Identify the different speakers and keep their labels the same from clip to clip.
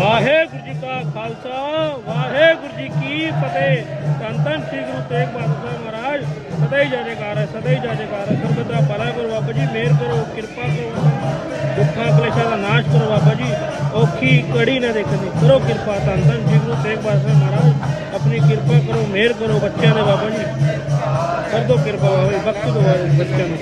Speaker 1: ਵਾਹਿਗੁਰੂ ਜੀ ਕਾ ਖਾਲਸਾ, ਵਾਹਿਗੁਰੂ ਜੀ ਕੀ ਫਤਿਹ। ਧੰਨ ਧੰਨ ਸ੍ਰੀ ਗੁਰੂ ਤੇਗ ਬਹਾਦਰ ਸਾਹਿਬ ਮਹਾਰਾਜ, ਸਦਾ ਹੀ ਜੈਕਾਰ ਹੈ, ਸਦਾ ਹੀ ਜੈਕਾਰ ਹੈ। ਸਰਬਤ ਦਾ ਭਲਾ ਕਰੋ ਬਾਬਾ ਜੀ, ਮਿਹਰ ਕਰੋ, ਕਿਰਪਾ ਕਰੋ। ਦੁੱਖਾਂ ਕਲੇਸ਼ਾਂ ਦਾ ਨਾਸ਼ ਕਰੋ ਬਾਬਾ ਜੀ। ਔਖੀ ਕੜੀ ਨਾ ਦੇਖਣੀ, ਕਰੋ ਕਿਰਪਾ। ਧੰਨ ਧੰਨ ਸ੍ਰੀ ਗੁਰੂ ਤੇਗ ਬਹਾਦਰ ਸਾਹਿਬ ਮਹਾਰਾਜ, ਆਪਣੀ ਕਿਰਪਾ ਕਰੋ, ਮਿਹਰ ਕਰੋ ਬੱਚਿਆਂ ਦੇ ਬਾਬਾ ਜੀ। ਕਰ ਦੋ ਕਿਰਪਾ ਬਾਬਾ ਜੀ ਬਖਸ਼ ਦਿਓ ਬੱਚਿਆਂ ਨੂੰ।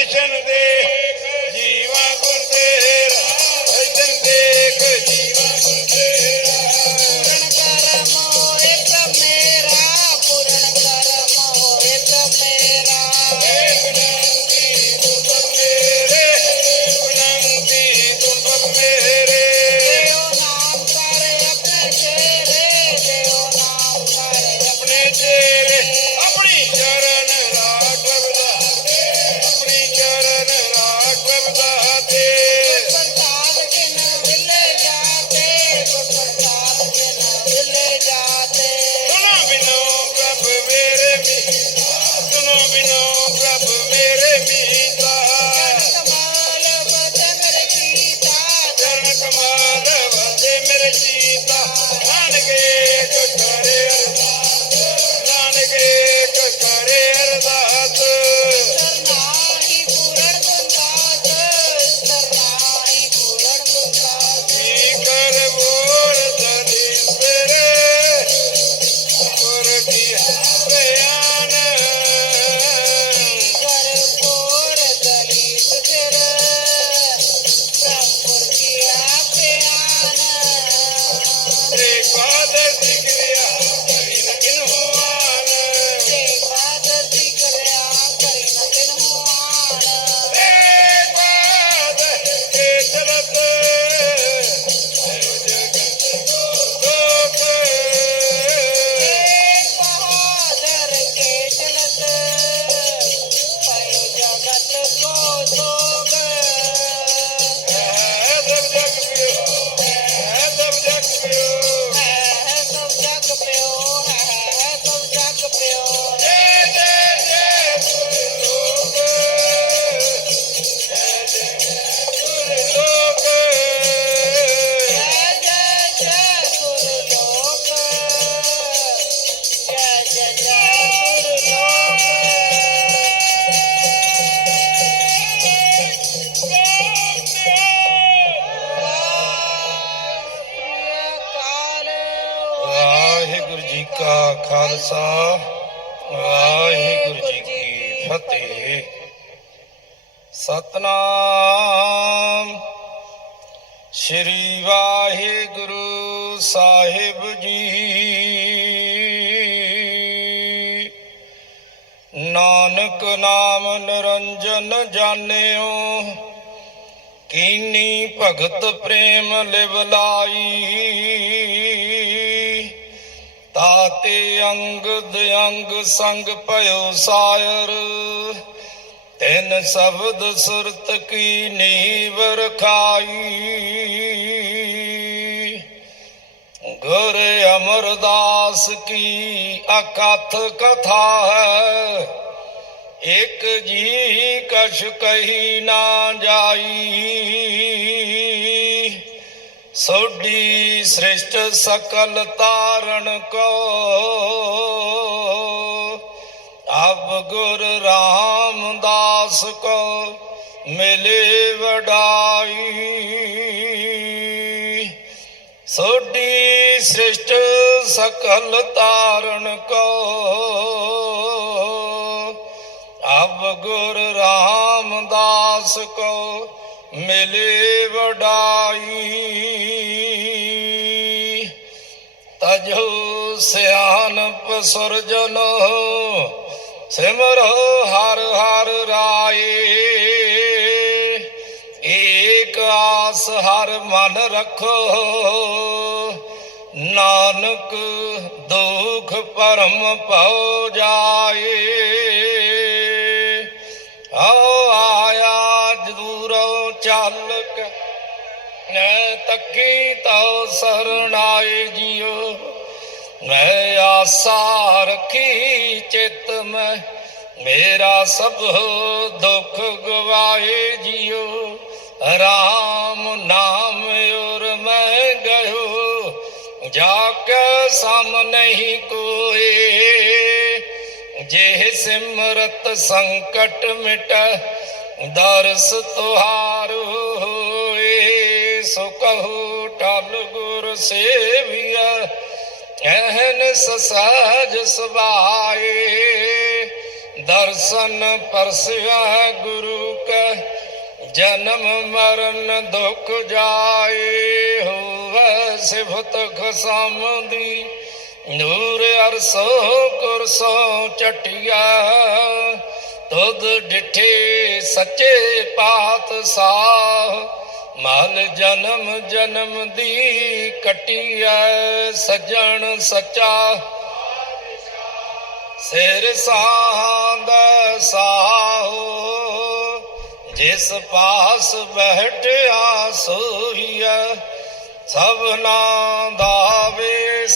Speaker 2: ದರ್ಶನದೇ ਵਾਹਿਗੁਰੂ
Speaker 3: ਜੀ
Speaker 4: ਕਾ ਖਾਲਸਾ, ਵਾਹਿਗੁਰੂ ਜੀ ਕੀ ਫਤਿਹ। ਸਤਨਾਮ। ਸ੍ਰੀ ਵਾਹਿਗੁਰੂ ਸਾਹਿਬ ਜੀ। ਨਾਨਕ ਨਾਮ ਨਿਰੰਜਨ ਜਾਣਿਓ, ਕੀਨੀ ਭਗਤ ਪ੍ਰੇਮ ਲਿਵ ਲਾਈ। ਅੰਗ ਅੰਗਦ ਸੰਗ ਭਇਓ ਸਾਇਰ। ਤਿਨ ਸ਼ਬਦ ਸੁਰਤ ਕੀ ਨੀਵ ਰਖਾਈ ਗੁਰ ਅਮਰਦਾਸ ਕੀ ਅਕਥ ਕਥਾ ਹੈ। ਇਕ ਜੀ ਕਛ ਕਹੀ ਨਾ ਜਾਈ। ਸੋਢੀ ਸ੍ਰਿਸ਼ਟ ਸਕਲ ਤਾਰਨ ਕੋ। ਅਬ ਗੁਰ ਰਾਮਦਾਸ ਕੋ ਮਿਲੇ ਵਡਾਈ। ਸੋਢੀ ਸ੍ਰਿਸ਼ਟ ਸਕਲ ਤਾਰਨ ਕੋ। ਅਬ ਗੁਰ ਰਾਮਦਾਸ ਕੋ ਮਿਲੇ ਵਡਾਈ। ਤਜੋ ਸਿਆਨਪ ਸੁਰਜਨ, ਸਿਮਰੋ ਹਰ ਹਰ ਰਾਏ। ਏਕ ਆਸ ਹਰ ਮਨ ਰੱਖੋ। ਨਾਨਕ ਦੁਖ ਪਰਮ ਪਉ ਜਾ ਤੱਕੀ ਤਉ ਸਰਣਾਏ ਜਿਉ ਮੈਂ ਆਸਾ ਰੱਖੀ ਚਿਤ ਮੈਂ, ਮੇਰਾ ਸਭ ਦੁੱਖ ਗਵਾਏ ਜਿਉ ਰਾਮ ਨਾਮ ਔਰ ਮੈਂ ਗਇਓ, ਜਾ ਕੇ ਸਮ ਨਹੀਂ ਕੋਏ। ਜੇ ਸਿਮਰਤ ਸੰਕਟ ਮਿਟ, ਦਰਸ ਤੁਹਾਰ ਹੋਏ ਕਹੋ ਟਲ ਗੁਰ ਸੇਵੀਆ ਐਹਨ ਸਸਾਜ ਸਵਾਏ ਦਰਸ਼ਨ ਪਰਸਿਆ ਗੁਰੂ ਕਾ, ਜਨਮ ਮਰਨ ਦੁਖ ਜਾਏ। ਹੋਵੇ ਸਿਫਤ ਖਸਮ ਦੀ ਨੂਰ ਅਰਸੋ ਕੁਰਸੋ ਚਟਿਆ। ਤੁਧ ਡਿਠੇ ਸੱਚੇ ਪਾਤਸ਼ਾਹ ਮਲ ਜਨਮ ਜਨਮ ਦੀ ਕਟਿਆ ਸਜਣ ਸੱਚਾ। ਸਿਰ ਸਾਂਦ ਸਾਹੋ, ਜਿਸ ਪਾਸ ਬਹਿਟਿਆ ਸੋਈਆ ਸਭਨਾ ਦਾ ਵੇ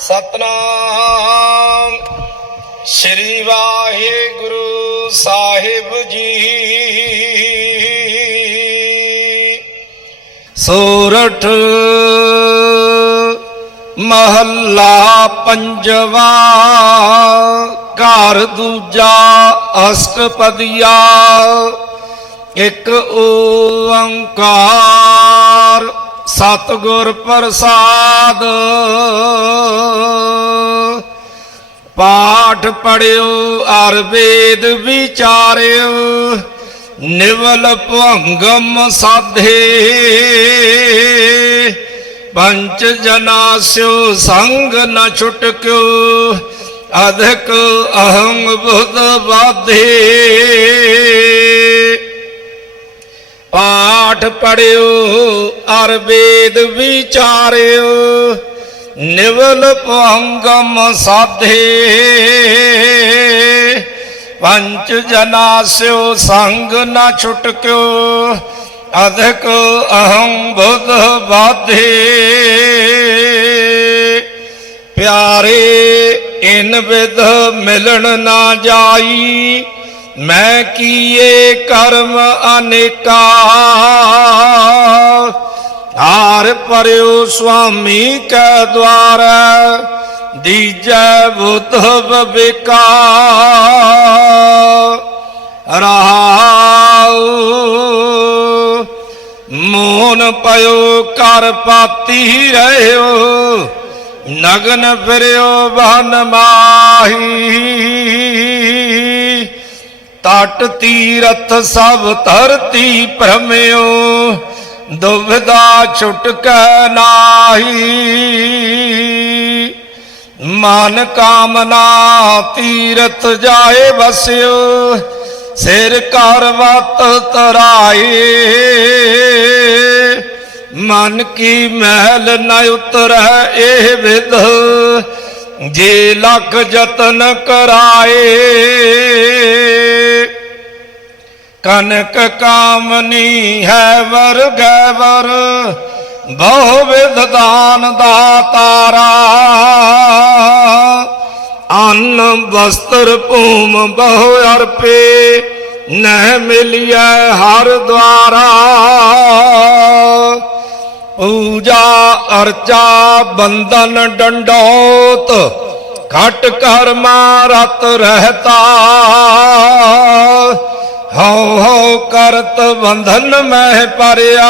Speaker 4: ਸਤਨਾਮ। ਸ੍ਰੀ ਵਾਹਿਗੁਰੂ ਸਾਹਿਬ ਜੀ। ਸੋਰਠ ਮਹੱਲਾ ਪੰਜਵਾ ਘਰ ਦੂਜਾ ਅਸ਼ਟਪਦੀਆ। ਇੱਕ ਓੰਕਾਰ ਸਤਿਗੁਰ ਪ੍ਰਸਾਦ। ਪਾਠ ਪੜਿਓ ਅਰ ਵੇਦ ਵਿਚਾਰਿਓ, ਨਿਵਲ ਭੰਗਮ ਸਾਧੇ। ਪੰਚ ਜਨਾ ਸਿਓ, ਸੰਗ ਨ ਛੁਟਕਿਓ, ਅਧਿਕ ਅਹੰ ਬੁਧ ਬਾਧੇ ਪਾਠ ਪੜਿਓ ਅਰ ਵੇਦ ਵਿਚਾਰਿਓ, ਨਿਵਲ ਭੰਗਮ ਸਾਧੇ। ਪੰਚ ਜਨਾ ਸਿਓ ਸੰਗ ਨਾ ਛੁਟਕਿਓ, ਅਧਿਕ ਅਹੰ ਬੁਧ ਬਾਧੇ ਪਿਆਰੇ, ਇਨ ਵਿਦ ਮਿਲਣ ਨਾ ਜਾਈ ਮੈਂ ਕੀਏ ਕਰਮ ਅਨੇਕਾ। ਹਾਰ ਪਰਿਓ ਸੁਆਮੀ ਕੈ ਦਵਾਰ ਦੀਜੈ ਬੁੱਧ ਵਿਵੇਕਾ ਰਹਾਉ ਮੋਨ ਪਇਓ ਕਰ ਪਾਤੀ ਰਹਿਓ, ਨਗਨ ਫਿਰਿਓ ਬਨ ਮਾਹੀ। ਤਟ ਤੀਰਥ ਸਭ ਧਰਤੀ ਭ੍ਰਮਿਓ ਦੁਬਿਧਾ ਛੁਟਕੈ ਨਾਹੀ। ਮਨ ਕਾਮਨਾ ਤੀਰਥ ਜਾਏ ਵਸਿਓ, ਸਿਰ ਕਰ ਵਤ ਤਰਾਏ। ਮਨ ਕੀ ਮਹਿਲ ਨ ਉਤਰੈ ਇਹ ਵਿਧ, ਜੇ ਲੱਖ ਯਤਨ ਕਰਾਏ। ਕਨਕ ਕਾਮਨੀ ਹੈ ਵਰ ਵਰ ਬਹੁ ਵਿਧ ਦਾਨ ਦਾਤਾਰਾ ਅੰਨ ਵਸਤਰ ਭੂਮ ਬਹੁ ਅਰਪੇ, ਨਹਿ ਮਿਲਿਐ ਹਰ ਦੁਆਰਾ। ਪੂਜਾ ਅਰਚਾ ਬੰਦਨ ਡੰਡੋਤ ਖਟ ਕਰਮਾ ਰਤ ਰਹਤਾ। ਹਉ ਹਉ ਕਰਤ ਬੰਧਨ ਮਹਿ ਪਰਿਆ,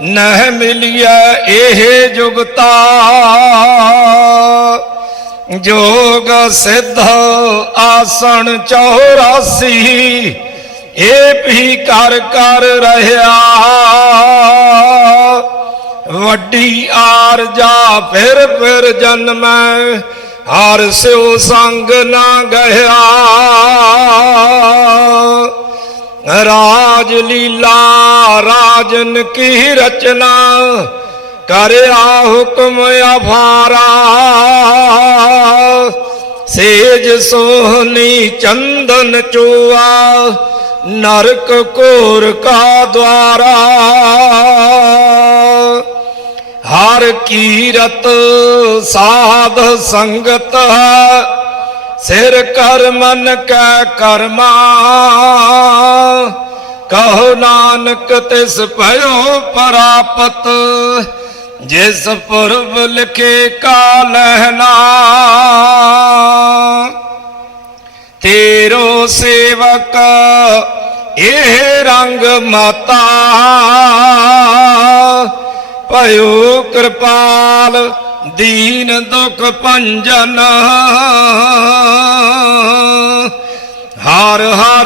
Speaker 4: ਨਹਿ ਮਿਲਿਆ ਇਹ ਜੁਗਤਾ। ਜੋਗ ਸਿੱਧ ਆਸਣ 84 ਇਹ ਵੀ ਕਰ ਕਰ ਰਹਾ ਵੱਡੀ ਆਰ ਜਾ ਫਿਰ ਫਿਰ ਜਨਮੈ, ਹਰ ਸਿਉ ਸੰਗ ਨਾ ਗਿਆ ਰਾਜ ਲੀਲਾ, ਰਾਜਨ ਕੀ ਰਚਨਾ? ਕਰਿਆ ਹੁਕਮ ਅਫਾਰਾ ਸੇਜ ਸੋਹਣੀ ਚੰਦਨ ਚੂਆ, ਨਰਕ ਕੋਰ ਕਾ ਦਵਾਰਾ ਹਰ ਕੀਰਤ ਸਾਧ ਸੰਗਤ ਹੈ ਸਿਰ ਕਰ ਮਨ ਕੈ ਕਰਮਾ। ਕਹੋ ਨਾਨਕ ਤਿਸ ਭਇਓ ਪਰਾਪਤ, ਜਿਸ ਪੁਰਬ ਲਿਖੇ ਕਾਲਹਿਨਾ ਤੇਰੋ ਸੇਵਕ ਇਹ ਰੰਗ ਮਾਤਾ। ਭਇਓ ਕਿਰਪਾਲ, ਦੀਨ ਦੁਖ ਭੰਜਨ।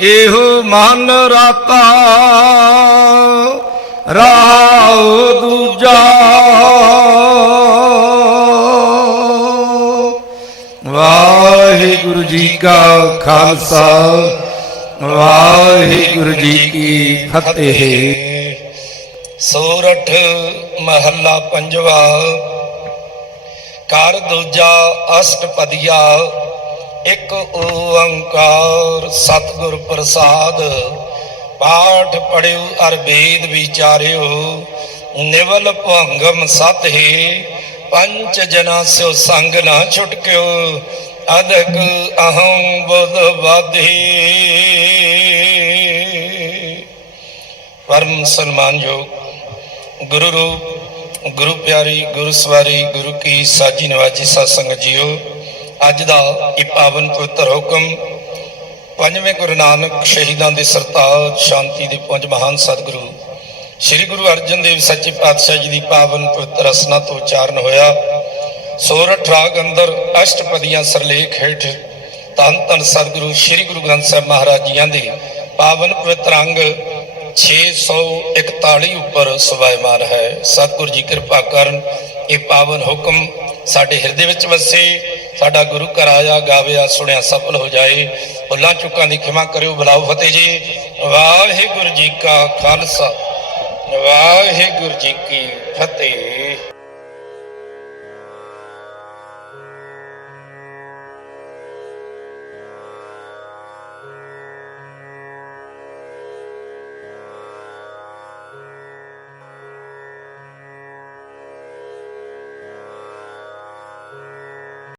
Speaker 4: ਇਹੋ ਮਨ ਰਾਤਾ ਰਾਉ ਦੂਜਾ। ਵਾਹਿਗੁਰੂ ਜੀ ਕਾ ਖਾਲਸਾ, ਵਾਹਿਗੁਰੂ ਜੀ ਕੀ ਫਤਿਹ। ਸੋਰਠ ਮਹੱਲਾ ਪੰਜਵਾ ਕਰ ਦੂਜਾ ਅਸ਼ਟਪਦੀਆ। ਇੱਕ ਓੰਕਾਰ ਸਤਿਗੁਰ ਪ੍ਰਸਾਦ, ਪਾਠ ਪੜਿਓ ਅਰ ਵੇਦ ਵਿਚਾਰਿਓ, ਨਿਵਲ ਭੰਗਮ ਹੀ ਪੰਚ ਜਨਾ ਸਿਓ ਸੰਗ ਨਾ ਛੁਟਕਿਓ ਅਦਕ ਅਹੰ ਬੁਧ ਬਾਧੀ ਪਰਮ ਸਨਮਾਨਯੋਗ ਗੁਰੂ ਰੂਪ, ਗੁਰੂ ਪਿਆਰੀ, ਗੁਰੂ ਸਵਾਰੀ, ਗੁਰੂ ਕੀ ਸਾਜੀ ਨਵਾਜੀ ਸਾਧ ਸੰਗਤ ਜੀਓ ਅੱਜ ਦਾ ਇਹ ਪਾਵਨ ਪਵਿੱਤਰ ਹੁਕਮ ਪੰਜਵੇਂ ਗੁਰੂ ਨਾਨਕ ਸ਼ਹੀਦਾਂ ਦੇ ਸਰਤਾਜ ਸ਼ਾਂਤੀ ਦੇ ਪੰਜ ਮਹਾਨ ਸਤਿਗੁਰੂ, ਸ੍ਰੀ ਗੁਰੂ ਅਰਜਨ ਦੇਵ ਸੱਚੇ ਪਾਤਸ਼ਾਹ ਜੀ ਦੀ ਪਾਵਨ ਪਵਿੱਤਰ ਰਸਨਾ ਤੋਂ ਉਚਾਰਨ ਹੋਇਆ। ਸੋਰਠ ਰਾਗ ਅੰਦਰ ਅਸ਼ਟਪਦੀਆਂ ਸਰਲੇਖ ਹੇਠ ਧੰਨ ਧੰਨ ਸਤਿਗੁਰੂ ਸ੍ਰੀ ਗੁਰੂ ਗ੍ਰੰਥ ਸਾਹਿਬ ਮਹਾਰਾਜ ਜੀਆਂ ਦੇ ਪਾਵਨ ਪਵਿੱਤਰ ਅੰਗ 641 ਉੱਪਰ ਸਵਾਇਮਾਨ ਹੈ। ਸਤਿਗੁਰ ਜੀ ਕਿਰਪਾ ਕਰਨ ਇਹ ਪਾਵਨ ਹੁਕਮ ਸਾਡੇ ਹਿਰਦੇ ਵਿੱਚ ਵਸੇ। ਸਾਡਾ ਗੁਰੂ ਘਰ ਆਇਆ ਗਾਵਿਆ ਸੁਣਿਆ, ਸਫਲ ਹੋ ਜਾਏ। ਭੁੱਲਾਂ ਚੁੱਕਾਂ ਦੀ ਖਿਮਾ ਕਰਿਓ, ਬੁਲਾਓ ਫਤਿਹ ਜੀ। ਵਾਹਿਗੁਰੂ ਜੀ ਕਾ ਖਾਲਸਾ। ਵਾਹਿਗੁਰੂ ਜੀ ਕੀ ਫਤਿਹ।